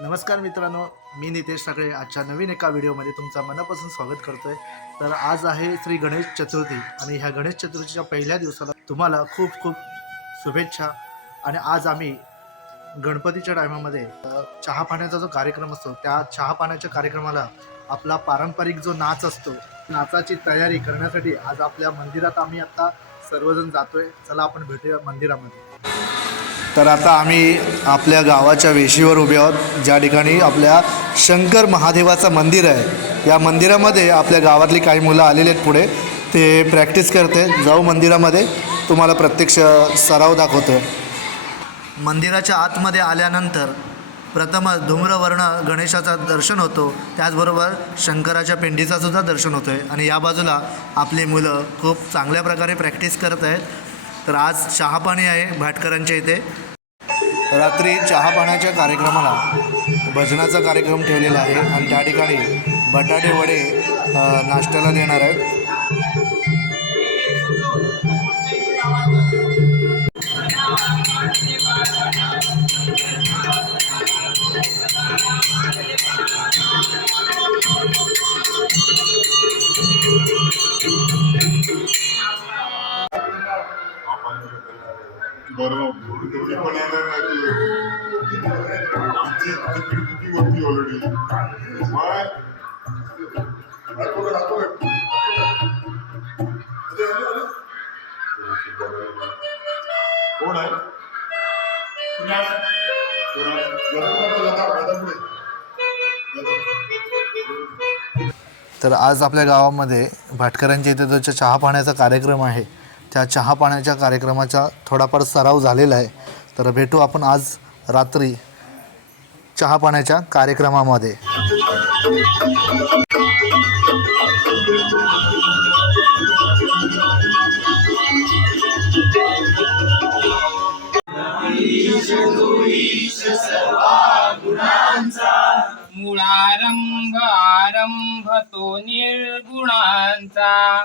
नमस्कार मित्रांनो मी नितेश ठाकरे. आजच्या नवीन एका व्हिडिओमध्ये तुमचं मनापासून स्वागत करतोय. तर आज आहे श्री गणेश चतुर्थी आणि ह्या गणेश चतुर्थीच्या पहिल्या दिवसाला तुम्हाला खूप खूप शुभेच्छा. आणि आज आम्ही गणपतीच्या टायमामध्ये चहा पाण्याचा जो कार्यक्रम असतो त्या चहा पाण्याच्या कार्यक्रमाला आपला पारंपरिक जो नाच असतो नाचाची तयारी करण्यासाठी आज आपल्या मंदिरात आम्ही आता सर्वजण जातोय. चला आपण भेटूया मंदिरामध्ये. तर आता आम्ही आपल्या गावाच्या वेशीवर उभे आहोत. ज्या ठिकाणी आपल्या शंकर महादेवाचं मंदिर आहे. या मंदिरामध्ये आपल्या गावातली काही मुलं आलेली आहेत पुढे. ते प्रॅक्टिस करते. जाऊ मंदिरामध्ये. तुम्हाला प्रत्यक्ष सराव दाखवतो मंदिराच्या आतमध्ये आल्यानंतर प्रथम धूम्रवर्ण गणेशाचं दर्शन होतो. त्याचबरोबर शंकराच्या पिंडीचासुद्धा दर्शन होतो आहे आणि या बाजूला आपली मुलं खूप चांगल्या प्रकारे प्रॅक्टिस करत आहेत. तर आज चहापाणी आहे भाटकरांच्या इथे. रात्री चहापाण्याच्या कार्यक्रमाला भजनाचा कार्यक्रम ठेवलेला आहे आणि त्या ठिकाणी बटाटे वडे नाश्त्याला देणार आहेत. बरं तुम्ही पण येणार नाही आमची तिकीट बुकिंग होती ऑलरेडी कोण आहे? तर आज आपल्या गावामध्ये भाटकरांच्या इथे जो चहा पाण्याचा कार्यक्रम आहे त्या चहा पाण्याच्या कार्यक्रमाचा थोडाफार सराव झालेला आहे. तर भेटू आपण आज रात्री चहा पाण्याच्या कार्यक्रमामध्ये. मुळारंभ आरंभ तो निर्गुणांचा.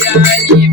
家里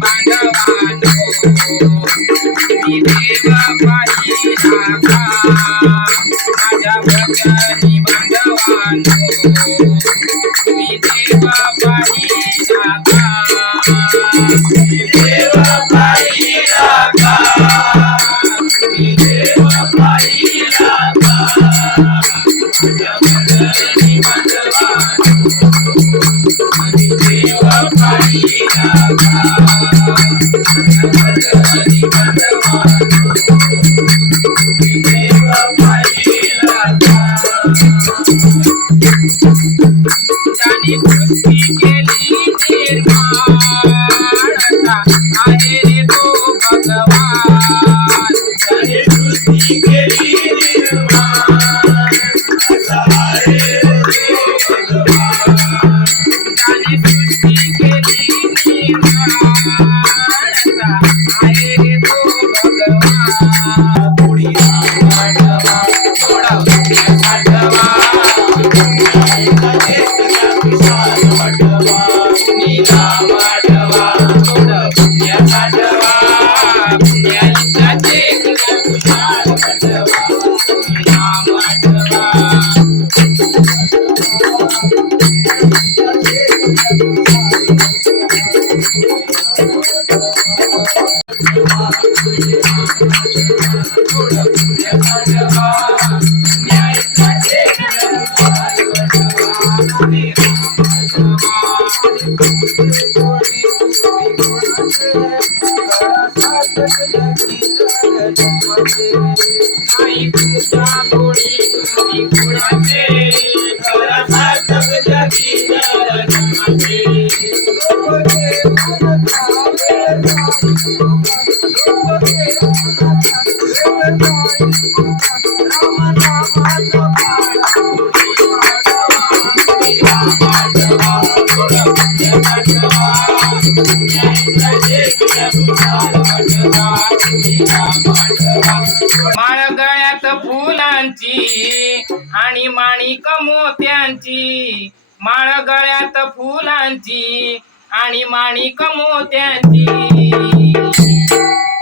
माळगळ्यात फुलांची आणि माणिक मोत्यांची. माळगळ्यात फुलांची आणि माणिक मोत्यांची.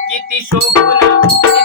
किती शोभून किती शोभून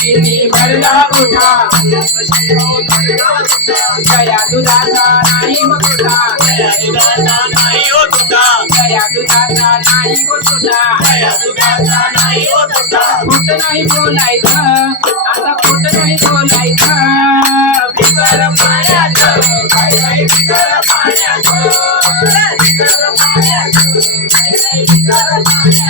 जय गोठा गोठा गोठा दुधाचा नाही हो तुझा. गया दुधाचा नाही हो तुझा. गया दुधाचा नाही हो तुझा. गया दुधाचा नाही हो तुझा. खोट नाही बोलायचं. आता खोट नाही बोलायचं. बिगर पाण्याचं. काय नाही बिगर पाण्याचं. बिगर पाण्याचं. काय नाही बिगर पाण्याचं.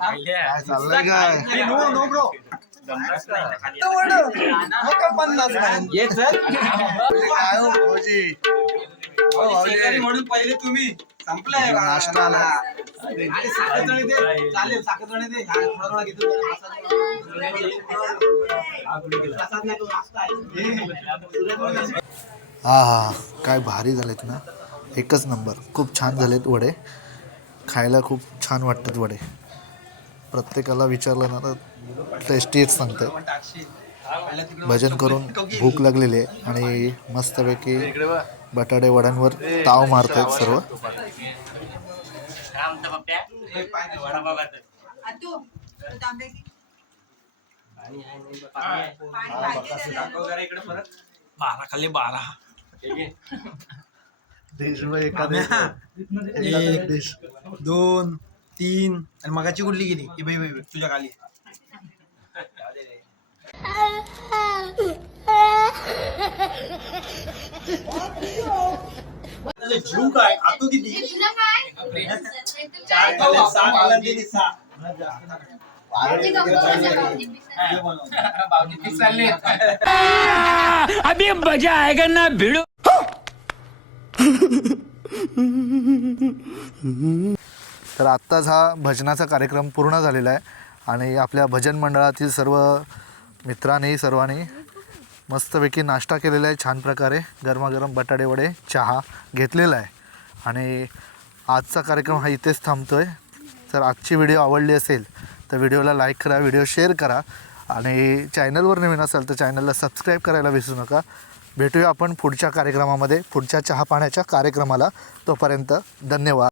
काय काय? काय हो भाऊजी? हो भाऊजी. म्हणून पहिले तुम्ही. संपलाय बा. नाश्ता आला. आणि साखर चणे दे चालेल साखर चणे दे. हा, थोडा थोडा घेतो. प्रसाद नाही तो नाश्ता आहे. हा हा. काय भारी झालेत ना? एकच नंबर. खूप छान झालेत वडे. खायला खूप छान वाटतात वडे. प्रत्येकाला विचारलं ना तर टेस्टीच सांगतात भजन करून भूक लागलेली आहे आणि मस्तपैकी बटाटे वड्यांवर ताव सर्व पाणी पाहिजे त्याला. बारा खाल्ले बारा डिश दोन तीन आणि मगाची कुठली गेली. ही बाई बाई बाई, तुझ्या खाली. जीव काय? खातो किती? चार खाल्ले सहा खाल्ले दिली सहा भाऊजी ते चालले. अभी मजा आएगा ना भिड़ो. तर आत्ताच हा भजनाचा कार्यक्रम पूर्ण झालेला आहे. आणि आपल्या भजन मंडळातील सर्व मित्रांनी सर्वांनी मस्तपैकी नाश्ता केलेला आहे छान प्रकारे. गरमागरम बटाटे वडे चहा घेतलेला आहे. आणि आजचा कार्यक्रम हा इथेच थांबतो आहे तर आजची व्हिडिओ आवडली असेल तर व्हिडिओला लाईक करा व्हिडिओ शेअर करा. आणि चॅनलवर नवीन असाल तर चॅनलला सबस्क्राईब करायला विसरू नका. भेटूया आपण पुढच्या कार्यक्रमामध्ये. पुढच्या चहा पाण्याच्या कार्यक्रमाला. तोपर्यंत धन्यवाद.